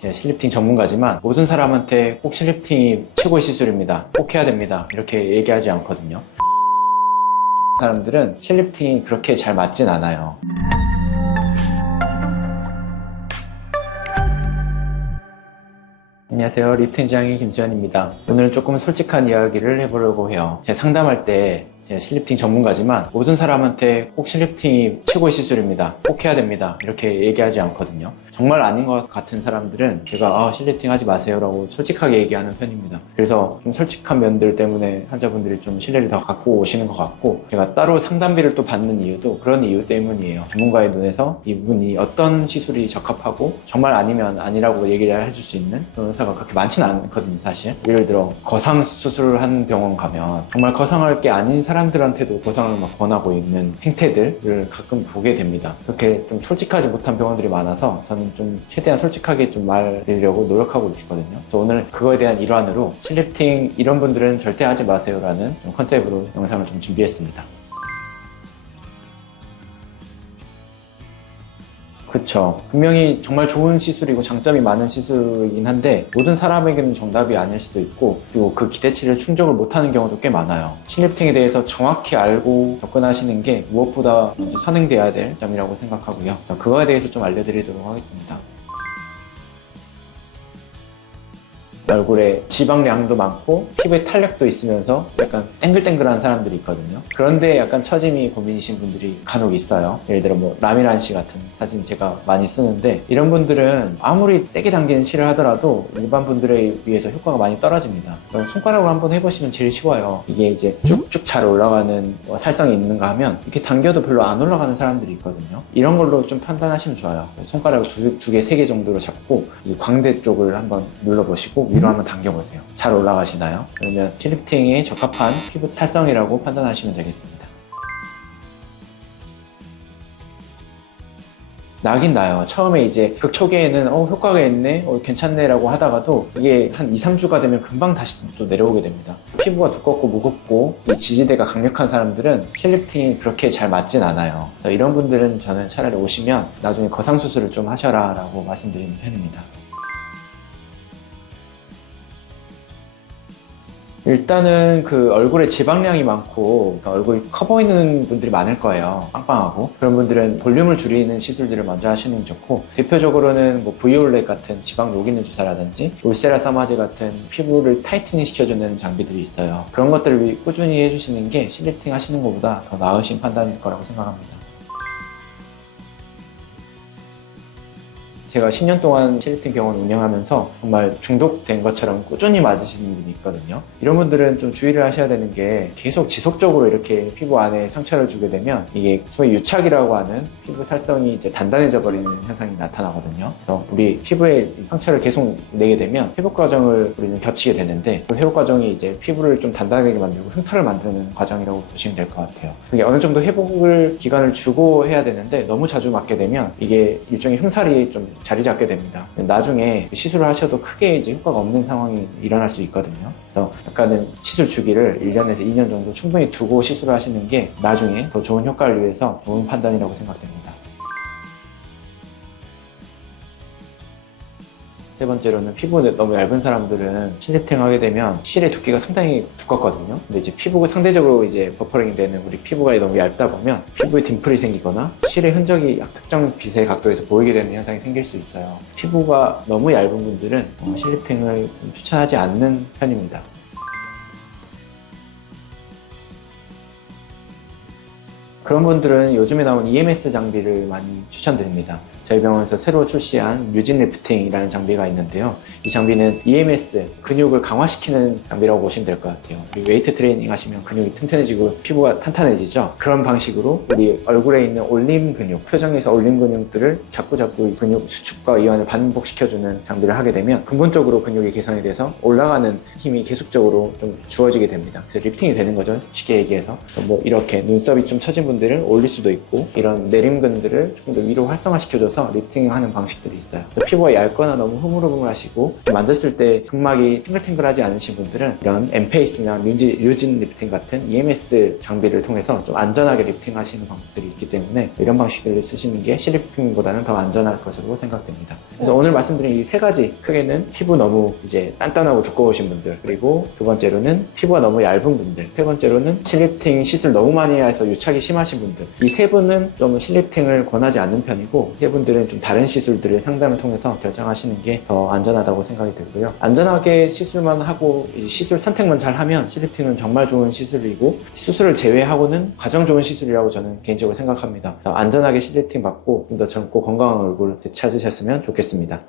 제가 실리프팅 전문가지만 모든 사람한테 꼭 실리프팅이 최고의 시술입니다, 꼭 해야 됩니다 이렇게 얘기하지 않거든요. 사람들은 실리프팅이 그렇게 잘 맞진 않아요. 안녕하세요, 리프팅장의 김수현입니다. 오늘은 조금 솔직한 이야기를 해보려고 해요. 제가 상담할 때 제가 실리프팅 전문가지만 모든 사람한테 꼭 실리프팅이 최고의 시술입니다, 꼭 해야 됩니다 이렇게 얘기하지 않거든요. 정말 아닌 것 같은 사람들은 제가 실리프팅 하지 마세요 라고 솔직하게 얘기하는 편입니다. 그래서 좀 솔직한 면들 때문에 환자분들이 좀 신뢰를 더 갖고 오시는 것 같고, 제가 따로 상담비를 또 받는 이유도 그런 이유 때문이에요. 전문가의 눈에서 이분이 어떤 시술이 적합하고 정말 아니면 아니라고 얘기를 해줄 수 있는 그런 의사가 그렇게 많지는 않거든요 사실. 예를 들어 거상 수술을 한 병원 가면 정말 거상할 게 아닌 사람들한테도 거상을 막 권하고 있는 행태들을 가끔 보게 됩니다. 그렇게 좀 솔직하지 못한 병원들이 많아서 저는 좀 최대한 솔직하게 좀 말드리려고 노력하고 있거든요. 그래서 오늘 그거에 대한 일환으로 실리프팅 이런 분들은 절대 하지 마세요 라는 컨셉으로 영상을 좀 준비했습니다. 그쵸. 분명히 정말 좋은 시술이고 장점이 많은 시술이긴 한데 모든 사람에게는 정답이 아닐 수도 있고, 그리고 그 기대치를 충족을 못하는 경우도 꽤 많아요. 실리프팅에 대해서 정확히 알고 접근하시는 게 무엇보다 먼저 선행돼야 될 점이라고 생각하고요. 그거에 대해서 좀 알려드리도록 하겠습니다. 얼굴에 지방량도 많고 피부에 탄력도 있으면서 약간 땡글땡글한 사람들이 있거든요. 그런데 약간 처짐이 고민이신 분들이 간혹 있어요. 예를 들어 라미란 씨 같은 사진 제가 많이 쓰는데, 이런 분들은 아무리 세게 당기는 실을 하더라도 일반 분들에 비해서 효과가 많이 떨어집니다. 손가락으로 한번 해보시면 제일 쉬워요. 이게 이제 쭉쭉 잘 올라가는 살성이 있는가 하면 이렇게 당겨도 별로 안 올라가는 사람들이 있거든요. 이런 걸로 좀 판단하시면 좋아요. 손가락을 두 개, 세 개 정도로 잡고 이 광대 쪽을 한번 눌러보시고 위로 한번 당겨보세요. 잘 올라가시나요? 그러면 실리프팅에 적합한 피부 탈성이라고 판단하시면 되겠습니다. 나긴 나요. 처음에 이제 극 초기에는 효과가 있네, 괜찮네 라고 하다가도 이게 한 2, 3주가 되면 금방 다시 또 내려오게 됩니다. 피부가 두껍고 무겁고 이 지지대가 강력한 사람들은 실리프팅이 그렇게 잘 맞진 않아요. 이런 분들은 저는 차라리 오시면 나중에 거상수술을 좀 하셔라 라고 말씀드리는 편입니다. 일단은 그 얼굴에 지방량이 많고 얼굴이 커 보이는 분들이 많을 거예요. 빵빵하고. 그런 분들은 볼륨을 줄이는 시술들을 먼저 하시는 게 좋고, 대표적으로는 브이올렛 같은 지방 녹이는 주사라든지 울세라 사마제 같은 피부를 타이트닝 시켜주는 장비들이 있어요. 그런 것들을 꾸준히 해주시는 게 실리프팅 하시는 것보다 더 나으신 판단일 거라고 생각합니다. 제가 10년 동안 실리프팅 병원 운영하면서 정말 중독된 것처럼 꾸준히 맞으시는 분이 있거든요. 이런 분들은 좀 주의를 하셔야 되는 게, 계속 지속적으로 이렇게 피부 안에 상처를 주게 되면 이게 소위 유착이라고 하는 피부 살성이 이제 단단해져 버리는 현상이 나타나거든요. 그래서 우리 피부에 상처를 계속 내게 되면 회복 과정을 우리는 겹치게 되는데, 그 회복 과정이 이제 피부를 좀 단단하게 만들고 흉터를 만드는 과정이라고 보시면 될 것 같아요. 그게 어느 정도 회복을 기간을 주고 해야 되는데 너무 자주 맞게 되면 이게 일종의 흉살이 좀 자리 잡게 됩니다. 나중에 시술을 하셔도 크게 이제 효과가 없는 상황이 일어날 수 있거든요. 그래서 약간은 시술 주기를 1년에서 2년 정도 충분히 두고 시술을 하시는 게 나중에 더 좋은 효과를 위해서 좋은 판단이라고 생각됩니다. 세 번째로는 피부가 너무 얇은 사람들은 실리프팅 하게 되면 실의 두께가 상당히 두껍거든요. 근데 이제 피부가 상대적으로 이제 버퍼링 되는 우리 피부가 너무 얇다 보면 피부에 딤플이 생기거나 실의 흔적이 특정 빛의 각도에서 보이게 되는 현상이 생길 수 있어요. 피부가 너무 얇은 분들은 실리프팅을 추천하지 않는 편입니다. 그런 분들은 요즘에 나온 EMS 장비를 많이 추천드립니다. 저희 병원에서 새로 출시한 뮤진 리프팅이라는 장비가 있는데요. 이 장비는 EMS, 근육을 강화시키는 장비라고 보시면 될 것 같아요. 우리 웨이트 트레이닝 하시면 근육이 튼튼해지고 피부가 탄탄해지죠. 그런 방식으로 우리 얼굴에 있는 올림 근육, 표정에서 올림 근육들을 자꾸 이 근육 수축과 이완을 반복시켜주는 장비를 하게 되면 근본적으로 근육이 개선이 돼서 올라가는 힘이 계속적으로 좀 주어지게 됩니다. 그래서 리프팅이 되는 거죠, 쉽게 얘기해서. 이렇게 눈썹이 좀 처진 분들은 올릴 수도 있고, 이런 내림근들을 조금 더 위로 활성화시켜줘서 통해서 리프팅하는 방식들이 있어요. 피부가 얇거나 너무 흐물흐물하시고 만졌을 때 각막이 탱글탱글하지 않으신 분들은 이런 엠페이스나 류진 리프팅 같은 EMS 장비를 통해서 좀 안전하게 리프팅하시는 방법들이 있기 때문에 이런 방식들을 쓰시는 게 실리프팅보다는 더 안전할 것으로 생각됩니다. 그래서 오늘 말씀드린 이 세 가지 크게는 피부 너무 이제 단단하고 두꺼우신 분들, 그리고 두 번째로는 피부가 너무 얇은 분들, 세 번째로는 실리프팅 시술 너무 많이 해서 유착이 심하신 분들, 이 세 분은 좀 실리프팅을 권하지 않는 편이고 세 분들은 좀 다른 시술들을 상담을 통해서 결정하시는 게 더 안전하다고 생각이 들고요. 안전하게 시술만 하고 시술 선택만 잘 하면 실리프팅은 정말 좋은 시술이고 수술을 제외하고는 가장 좋은 시술이라고 저는 개인적으로 생각합니다. 안전하게 실리프팅 받고 좀 더 젊고 건강한 얼굴 되찾으셨으면 좋겠습니다.